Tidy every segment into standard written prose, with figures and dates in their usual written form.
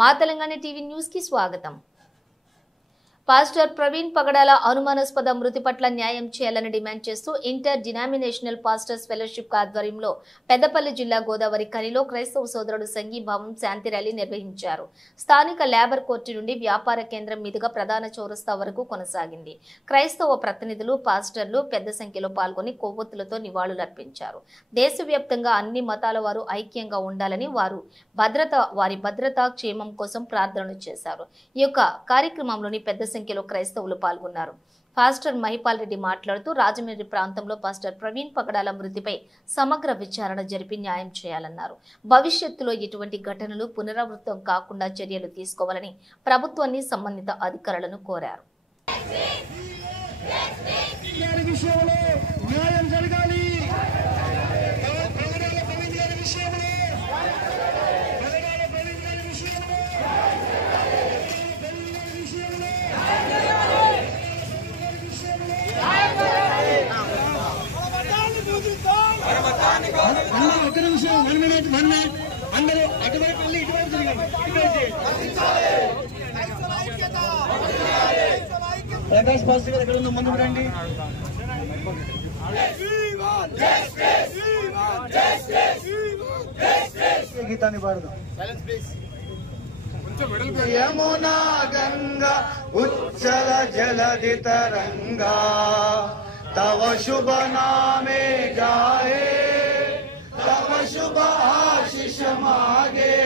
మా Telangana TV news కి స్వాగతం. పాస్టర్ ప్రవీణ్ పగడాల అనుమానాస్పద మృతి పట్ల న్యాయం చేయాలని డిమాండ్ చేస్తూ ఇంటర్ డినామినేషనల్ పాస్టర్స్ ఫెలోషిప్ ఆధ్వర్యంలో పెద్దపల్లి జిల్లా గోదావరి ఖనిలో క్రైస్తవ సోదరుడు సంఘీభావం శాంతి ర్యాలీ నిర్వహించారు. స్థానిక లేబర్ కోర్టు నుండి వ్యాపార కేంద్రం మీదుగా ప్రధాన చౌరస్తా వరకు కొనసాగింది. క్రైస్తవ ప్రతినిధులు, పాస్టర్లు పెద్ద సంఖ్యలో పాల్గొని కొవ్వొత్తులతో నివాళులర్పించారు. దేశవ్యాప్తంగా అన్ని మతాల వారు ఐక్యంగా ఉండాలని, వారి భద్రత క్షేమం కోసం ప్రార్థనలు చేశారు. ఈ యొక్క కార్యక్రమంలోని పెద్ద సంఖ్యలో క్రైస్తవులు పాల్గొన్నారు. పాస్టర్ మహిపాల్ రెడ్డి మాట్లాడుతూ రాజమండ్రి ప్రాంతంలో పాస్టర్ ప్రవీణ్ పగడాల మృతిపై సమగ్ర విచారణ జరిపి న్యాయం చేయాలన్నారు. భవిష్యత్తులో ఇటువంటి ఘటనలు పునరావృతం కాకుండా చర్యలు తీసుకోవాలని ప్రభుత్వాన్ని, సంబంధిత అధికారులను కోరారు. అందరూ అటువైపు వెళ్ళి ఇటువైపు తిరగండి. ప్రకాష్ పాస్టర్ గారు ఎక్కడ ఉందో ముందుకు రండి. గీతాన్ని పాడదాం. యమునా గంగా ఉచ్చల జలధి తరంగా తవ శుభ నామే గాయే तब शुभ आशीष मागे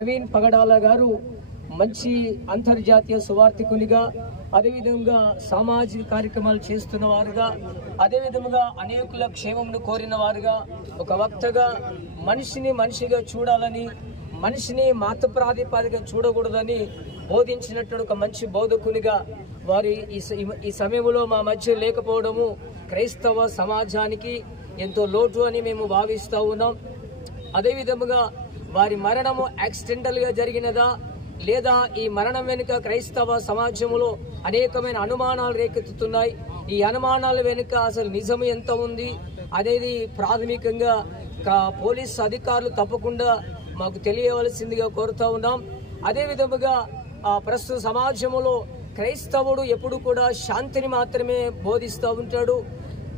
ప్రవీణ్ పగడాల గారు మంచి అంతర్జాతీయ సువార్థికునిగా, అదేవిధంగా సామాజిక కార్యక్రమాలు చేస్తున్న వారుగా, అదేవిధంగా అనేకుల క్షేమంను కోరిన వారుగా, ఒక వక్తగా మనిషిని మనిషిగా చూడాలని, మనిషిని మత ప్రాతిపదిక చూడకూడదని బోధించినట్టు ఒక మంచి బోధకునిగా వారి ఈ సమయంలో మా మధ్య లేకపోవడము క్రైస్తవ సమాజానికి ఎంతో లోటు అని మేము భావిస్తూ ఉన్నాం. అదేవిధంగా వారి మరణము యాక్సిడెంటల్ గా జరిగినదా, లేదా ఈ మరణం వెనుక క్రైస్తవ సమాజంలో అనేకమైన అనుమానాలు రేకెత్తుతున్నాయి. ఈ అనుమానాల వెనుక అసలు నిజం ఎంత ఉంది అనేది ప్రాథమికంగా పోలీస్ అధికారులు తప్పకుండా మాకు తెలియవలసిందిగా కోరుతా ఉన్నాం. అదేవిధముగా ప్రస్తుత సమాజంలో క్రైస్తవుడు ఎప్పుడు కూడా శాంతిని మాత్రమే బోధిస్తూ ఉంటాడు,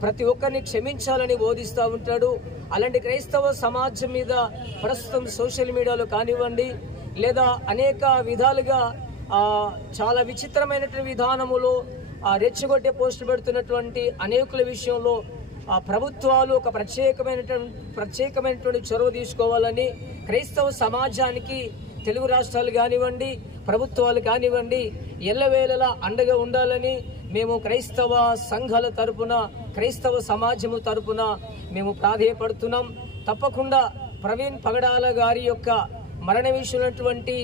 ప్రతి ఒక్కరిని క్షమించాలని బోధిస్తూ ఉంటాడు. అలాంటి క్రైస్తవ సమాజం మీద ప్రస్తుతం సోషల్ మీడియాలో కానివ్వండి, లేదా అనేక విధాలుగా చాలా విచిత్రమైనటువంటి విధానములో రెచ్చగొట్టే పోస్టులు పెడుతున్నటువంటి అనేకుల విషయంలో ప్రభుత్వాలు ఒక ప్రత్యేకమైనటువంటి చొరవ తీసుకోవాలని, క్రైస్తవ సమాజానికి తెలుగు రాష్ట్రాలు కానివ్వండి, ప్రభుత్వాలు కానివ్వండి ఎల్లవేళలా అండగా ఉండాలని మేము క్రైస్తవ సంఘాల తరపున, క్రైస్తవ సమాజము తరపున మేము ప్రాధేయపడుతున్నాం. తప్పకుండా ప్రవీణ్ పగడాల గారి యొక్క మరణ విషయమైనటువంటి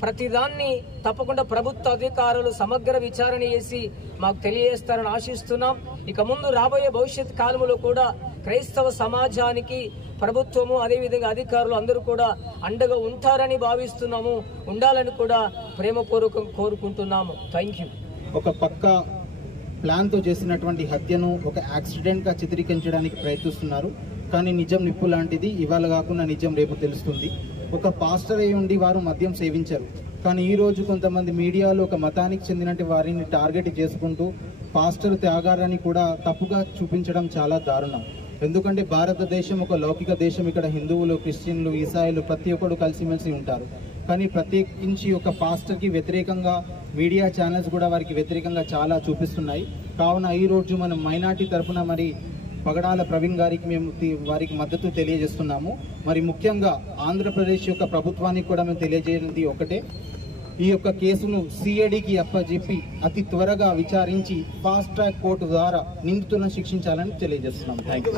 ప్రతిదాన్ని తప్పకుండా ప్రభుత్వ అధికారులు సమగ్ర విచారణ చేసి మాకు తెలియజేస్తారని ఆశిస్తున్నాం. ఇక ముందు రాబోయే భవిష్యత్ కాలంలో కూడా క్రైస్తవ సమాజానికి ప్రభుత్వము, అదేవిధంగా అధికారులు అందరూ కూడా అండగా ఉంటారని భావిస్తున్నాము, ఉండాలని కూడా ప్రేమపూర్వకంగా కోరుకుంటున్నాము. Thank you. ఒక పక్క ప్లాన్తో చేసినటువంటి హత్యను ఒక యాక్సిడెంట్గా చిత్రీకరించడానికి ప్రయత్నిస్తున్నారు. కానీ నిజం నిప్పు లాంటిది, ఇవాళ కాకుండా నిజం రేపు తెలుస్తుంది. ఒక పాస్టర్ అయి ఉండి వారు మద్యం సేవించరు, కానీ ఈరోజు కొంతమంది మీడియాలో ఒక మతానికి చెందినట్టు వారిని టార్గెట్ చేసుకుంటూ పాస్టర్ త్యాగారాన్ని కూడా తప్పుగా చూపించడం చాలా దారుణం. ఎందుకంటే భారతదేశం ఒక లౌకిక దేశం. ఇక్కడ హిందువులు, క్రిస్టియన్లు, ఈసాయిలు ప్రతి ఒక్కరు కలిసిమెలిసి ఉంటారు. కానీ ప్రత్యేకించి ఒక పాస్టర్కి వ్యతిరేకంగా మీడియా ఛానల్స్ కూడా వారికి వ్యతిరేకంగా చాలా చూపిస్తున్నాయి. కావున ఈరోజు మనం మైనార్టీ తరఫున మరి పగడాల ప్రవీణ్ గారికి మేము వారికి మద్దతు తెలియజేస్తున్నాము. మరి ముఖ్యంగా ఆంధ్రప్రదేశ్ యొక్క ప్రభుత్వానికి కూడా మేము తెలియజేయనిది ఒకటే, ఈ యొక్క కేసును సిఐడికి అప్పజెప్పి అతి త్వరగా విచారించి ఫాస్ట్ ట్రాక్ కోర్టు ద్వారా నిందితులను శిక్షించాలని తెలియజేస్తున్నాము. Thank you.